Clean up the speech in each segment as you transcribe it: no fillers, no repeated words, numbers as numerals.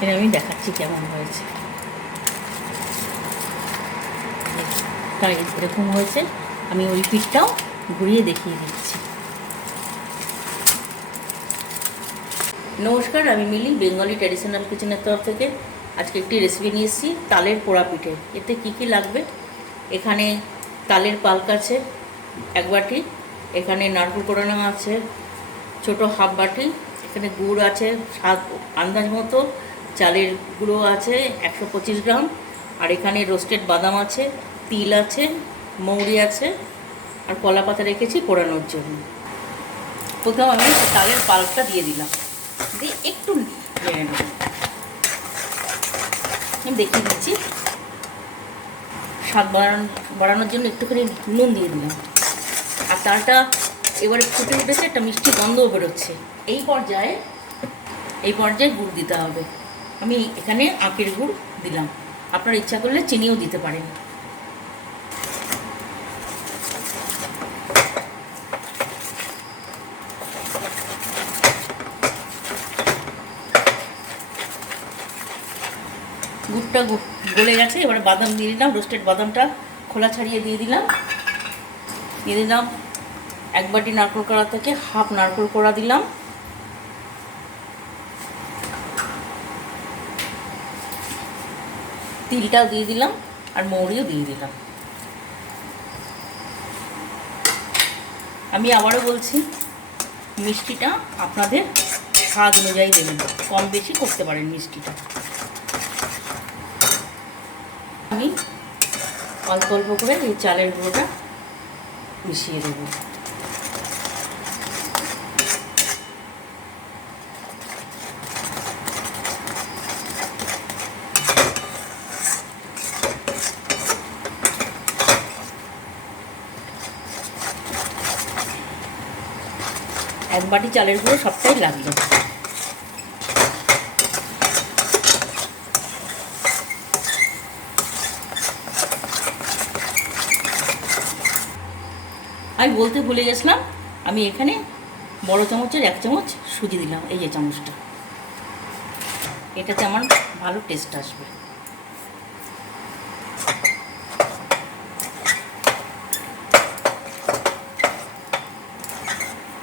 এটা আমি দেখাচ্ছি কেমন হয়েছে। তাই এরকম হয়েছে, আমি ওই পিঠটাও ঘুরিয়ে দেখিয়ে দিচ্ছি। নমস্কার, আমি মিলি, বেঙ্গলি ট্র্যাডিশনাল কিচেনের তরফ থেকে আজকে একটি রেসিপি নিয়ে এসেছি, তালের পোড়া পিঠে। এতে কি কি লাগবে, এখানে তালের পাল্ক আছে 1 বাটি, এখানে নারকেল কোড়ানো আছে ছোটো হাফ বাটি, এখানে গুড় আছে স্বাদ আন্দাজ মতো, চালের গুঁড়ো আছে 125 গ্রাম, আর এখানে রোস্টেড বাদাম আছে, তিল আছে, মৌরি আছে, আর কলা পাতা রেখেছি পোড়ানোর জন্য। প্রথম আমি তালের পাল্কটা দিয়ে দিলাম, দিয়ে একটু নেড়ে নেব। আমি দেখিয়ে দিচ্ছি, স্বাদ বাড়ানোর জন্য একটুখানি নুন দিয়ে দিলাম। আর তালটা এবারে ফুটে উঠেছে, একটা মিষ্টি গন্ধও বেরোচ্ছে। এই পর্যায়ে গুড় দিতে হবে। আমি এখানে আখের গুড় দিলাম, আপনার ইচ্ছা করলে চিনিও দিতে পারেন। গুড়টা গলে গেছে, এবারে বাদাম দিয়ে দিলাম, রোস্টেড বাদামটা খোলা ছাড়িয়ে দিয়ে দিলাম। 1 বাটি নারকেল কোড়া থেকে হাফ নারকেল কোড়া দিলাম, তিলটাও দিয়ে দিলাম, আর মৌরিও দিয়ে দিলাম। আমি আবারও বলছি, মিষ্টিটা আপনাদের স্বাদ অনুযায়ী দেবেন, কম বেশি করতে পারেন মিষ্টিটা। আমি অল্প অল্প করে এই চালের গুঁড়োটা মিশিয়ে দেব। এক বাটি চালের গুঁড়ো সবটাই লাগবে। আমি বলতে ভুলে গেছিলাম, আমি এখানে বড় চামচের 1 চামচ সুজি দিলাম, এই যে চামচটা, এটাতে আমার ভালো টেস্ট আসবে।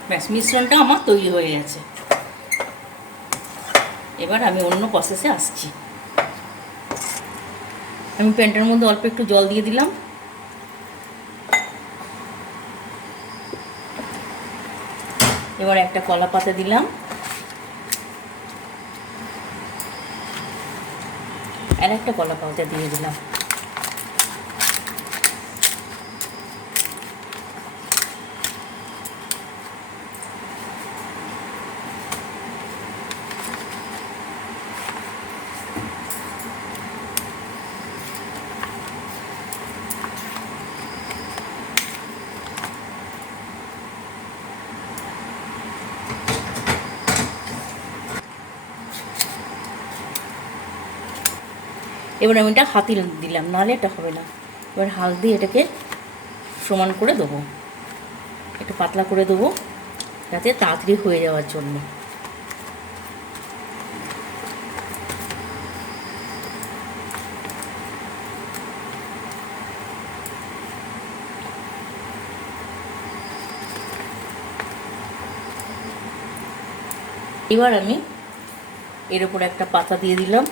ব্যাস, মিশ্রণটা আমার তৈরি হয়ে গেছে। এবার আমি অন্য প্রসেসে আসছি। আমি প্যানটার মধ্যে অল্প একটু জল দিয়ে দিলাম, এবার একটা কলা পাতা দিলাম, আর একটা কলা পাতা দিয়ে দিলাম। এবার আমি এটা হাতে দিলাম, নাহলে এটা হবে না। এবার হাত দিয়ে এটাকে সমান করে দেবো, একটু পাতলা করে দেবো, যাতে তাড়াতাড়ি হয়ে যাওয়ার জন্য। এবার আমি এর উপর একটা পাতা দিয়ে দিলাম,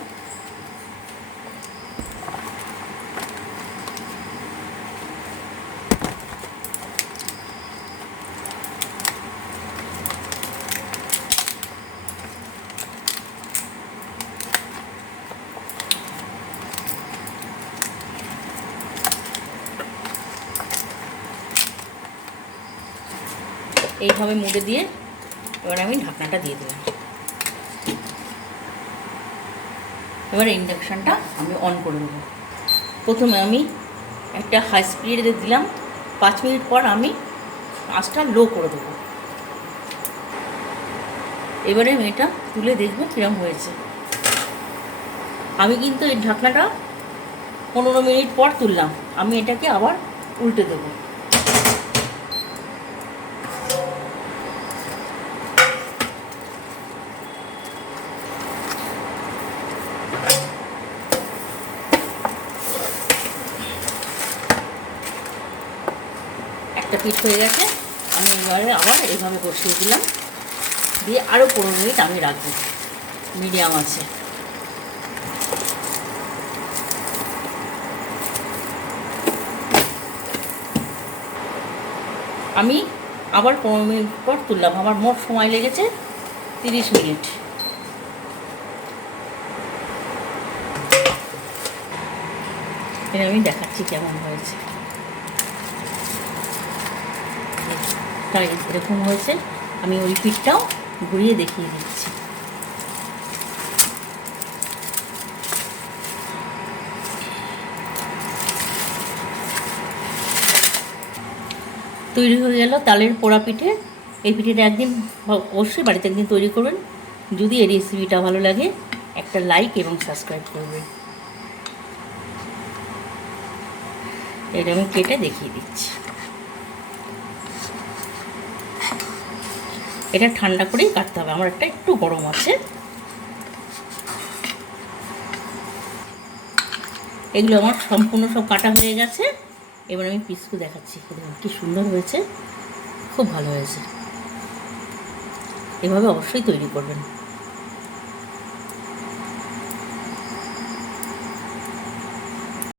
এইভাবে মুড়ে দিয়ে এবার আমি ঢাকনাটা দিয়ে দিলাম। এবার ইন্ডাকশানটা আমি অন করে দেবো। প্রথমে আমি একটা হাই স্পিডে দিলাম, 5 মিনিট পর আমি আঁচটা লো করে দেবো। এবারে আমি এটা তুলে দেখবো কীরকম হয়েছে। আমি কিন্তু এই ঢাকনাটা 15 মিনিট পর তুললাম, আমি এটাকে আবার উল্টে দেবো। পিঠ হয়ে গেছে। আমি এবারে আবার এইভাবে বসিয়ে দিলাম, দিয়ে আরও 15 মিনিট আমি রাখবো মিডিয়াম আছে। আমি আবার 15 মিনিট পর তুললাম। আমার মোট সময় লেগেছে 30 মিনিট। এটা আমি দেখাচ্ছি কেমন হয়েছে। তাই এরকম হয়েছে। আমি ওই পিঠটাও ঘুরিয়ে দেখিয়ে দিচ্ছি। তৈরি হয়ে গেল তালের পোড়া পিঠে। এই পিঠেটা একদিন অবশ্যই বাড়িতে একদিন তৈরি করবেন। যদি এই রেসিপিটা ভালো লাগে একটা লাইক এবং সাবস্ক্রাইব করবেন। এটা আমি কেটে দেখিয়ে দিচ্ছি। এটা ঠান্ডা করেই কাটতে হবে, আমার একটা একটু গরম আছে। এগুলো আমার সম্পূর্ণ সব কাটা হয়ে গেছে। এবার আমি পিসগুলো দেখাচ্ছি। কি সুন্দর হয়েছে, খুব ভালো হয়েছে। এভাবে অবশ্যই তৈরি করবেন।